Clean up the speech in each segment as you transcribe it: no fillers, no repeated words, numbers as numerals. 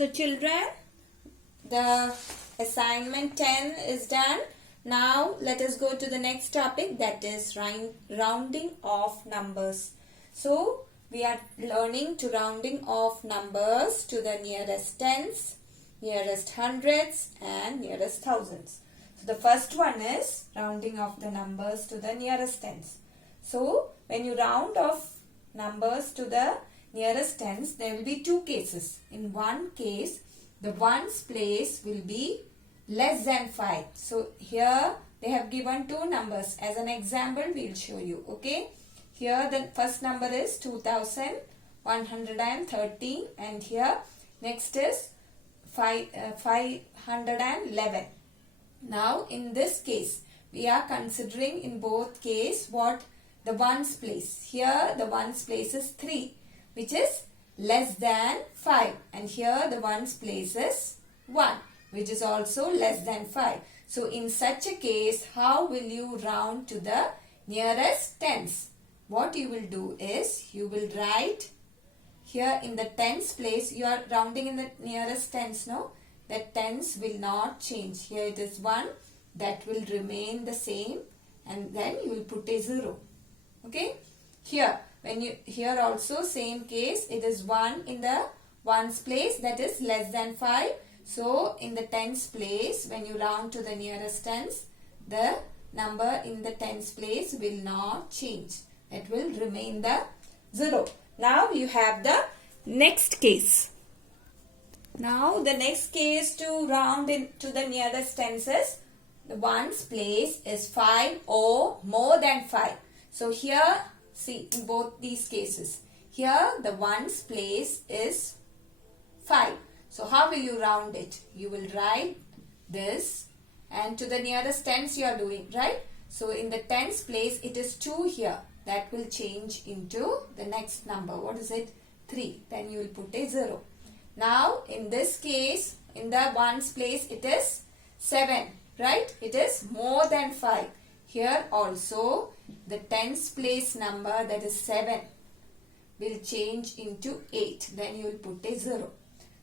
So children, the assignment 10 is done. Now let us go to the next topic, that is rounding off numbers. So we are learning to rounding off numbers to the nearest tens, nearest hundreds and nearest thousands. So the first one is rounding off the numbers to the nearest tens. So when you round off numbers to the nearest tens, there will be two cases. In one case, the ones place will be less than 5. So here they have given two numbers. As an example, we will show you. Okay. Here the first number is 2113 and here next is 511. Now in this case, we are considering in both case what the ones place. Here the ones place is 3, which is less than 5, and here the ones place is 1, which is also less than 5. So in such a case, how will you round to the nearest tens? What you will do is, you will write here in the tens place, you are rounding in the nearest tens, no? The tens will not change. Here it is 1, that will remain the same, and then you will put a 0. Okay? Here also same case, it is 1 in the ones place, that is less than 5. So in the tens place, when you round to the nearest tens, the number in the tens place will not change. It will remain the 0. Now you have the next case. Now the next case to round to the nearest tens is the ones place is 5 or more than 5. So here, see, in both these cases, here the ones place is 5. So how will you round it? You will write this, and to the nearest tens you are doing, right? So in the tens place it is 2 here. That will change into the next number. What is it? 3. Then you will put a 0. Now in this case, in the ones place it is 7, right? It is more than 5. Here also the tens place number, that is 7, will change into 8. Then you will put a 0.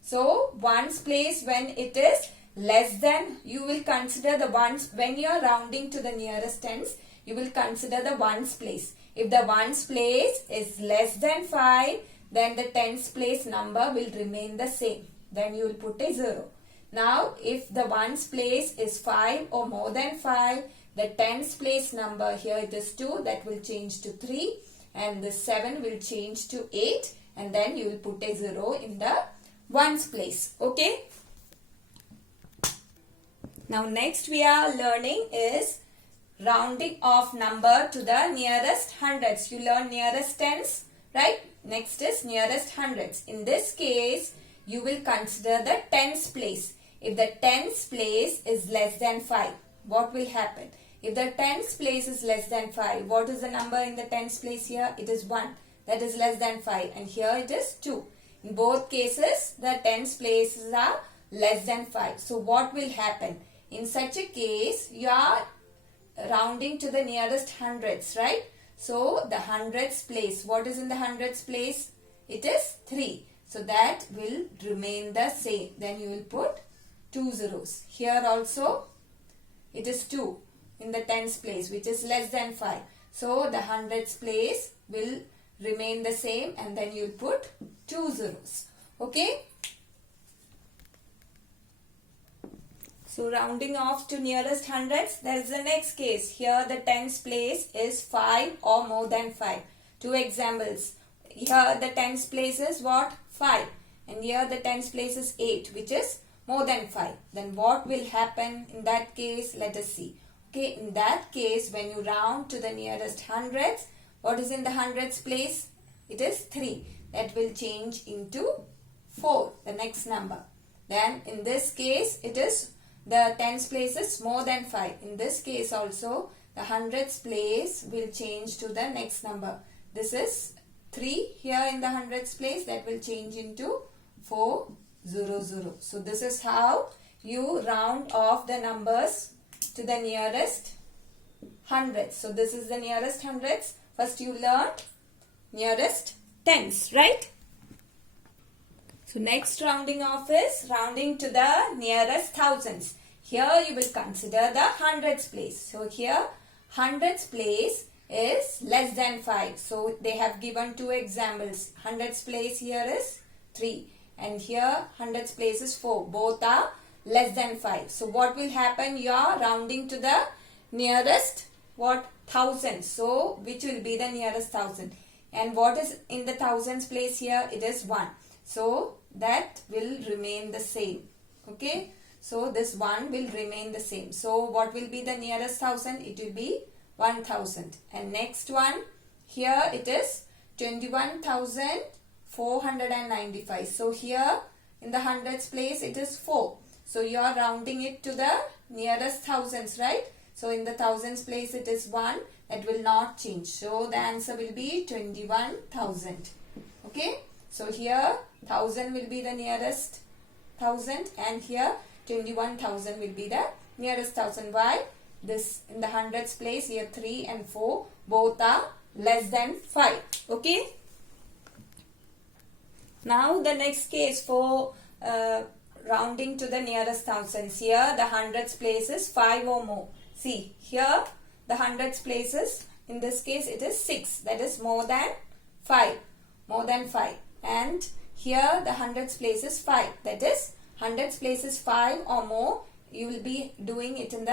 So ones place, when it is less than, you will consider the ones, when you are rounding to the nearest tens, you will consider the ones place. If the ones place is less than 5, then the tens place number will remain the same. Then you will put a 0. Now if the ones place is 5 or more than 5, the tens place number, here it is 2, that will change to 3, and the 7 will change to 8, and then you will put a 0 in the ones place. Okay. Now next we are learning is rounding off number to the nearest hundreds. You learn nearest tens, right? Next is nearest hundreds. In this case, you will consider the tens place. If the tens place is less than 5, what will happen? If the tens place is less than 5, what is the number in the tens place here? It is 1. That is less than 5. And here it is 2. In both cases, the tens places are less than 5. So what will happen? In such a case, you are rounding to the nearest hundreds, right? So the hundreds place, what is in the hundreds place? It is 3. So that will remain the same. Then you will put 2 zeros. Here also it is 2 in the tens place, which is less than 5. So the hundreds place will remain the same, and then you will put 2 zeros. Okay. So rounding off to nearest hundreds, there is the next case. Here the tens place is 5 or more than 5. Two examples. Here the tens place is what? 5. And here the tens place is 8, which is more than 5. Then what will happen in that case? Let us see. Okay, in that case, when you round to the nearest hundreds, what is in the hundreds place? It is 3. That will change into 4, the next number. Then in this case, it is the tens place is more than 5. In this case also, the hundreds place will change to the next number. This is 3 here in the hundreds place, that will change into 400. So this is how you round off the numbers to the nearest hundreds. So this is the nearest hundreds. First you learned nearest tens, right? So next rounding off is rounding to the nearest thousands. Here you will consider the hundreds place. So here hundreds place is less than 5. So they have given two examples. Hundreds place here is 3 and here hundreds place is 4. Both are less than 5. So what will happen? You are rounding to the nearest what? Thousand. So which will be the nearest thousand? And what is in the thousands place here? It is 1. So that will remain the same. Okay. So this 1 will remain the same. So what will be the nearest thousand? It will be 1000. And next one, here it is 21,495. So here in the hundreds place it is 4. So you are rounding it to the nearest thousands, right? So in the thousands place it is 1. That will not change. So the answer will be 21,000. Okay. So here 1000 will be the nearest thousand and here 21,000 will be the nearest thousand. Why? This in the hundreds place here 3 and 4 both are less than 5. Okay. Now the next case for rounding to the nearest thousands. Here the hundreds place is 5 or more. See here the hundreds places, in this case it is 6, that is more than 5, and here the hundreds place is 5, that is hundreds place is 5 or more. You will be doing it in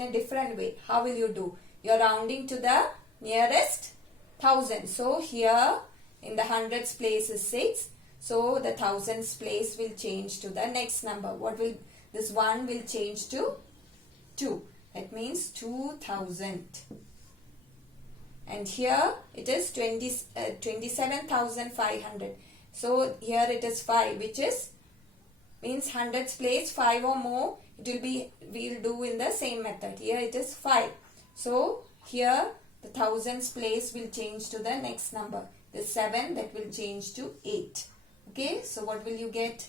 a different way. How will you do? You are rounding to the nearest thousand. So here in the hundreds place is 6, so the thousands place will change to the next number. What will this 1 will change to 2. That means 2000. And here it is 27,500. So here it is 5, which is means hundreds place 5 or more. It will be, we will do in the same method. Here it is 5. So here the thousands place will change to the next number. The 7 that will change to 8. Okay. So what will you get?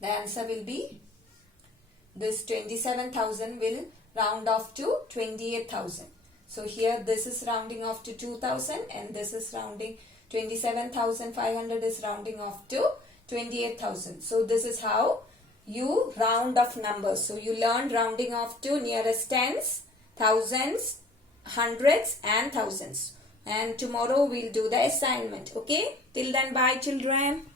The answer will be this 27,000 will round off to 28,000. So here this is rounding off to 2,000 and this is rounding 27,500 is rounding off to 28,000. So this is how you round off numbers. So you learned rounding off to nearest tens, thousands, hundreds and thousands. And tomorrow we'll do the assignment. Okay. Till then, bye children.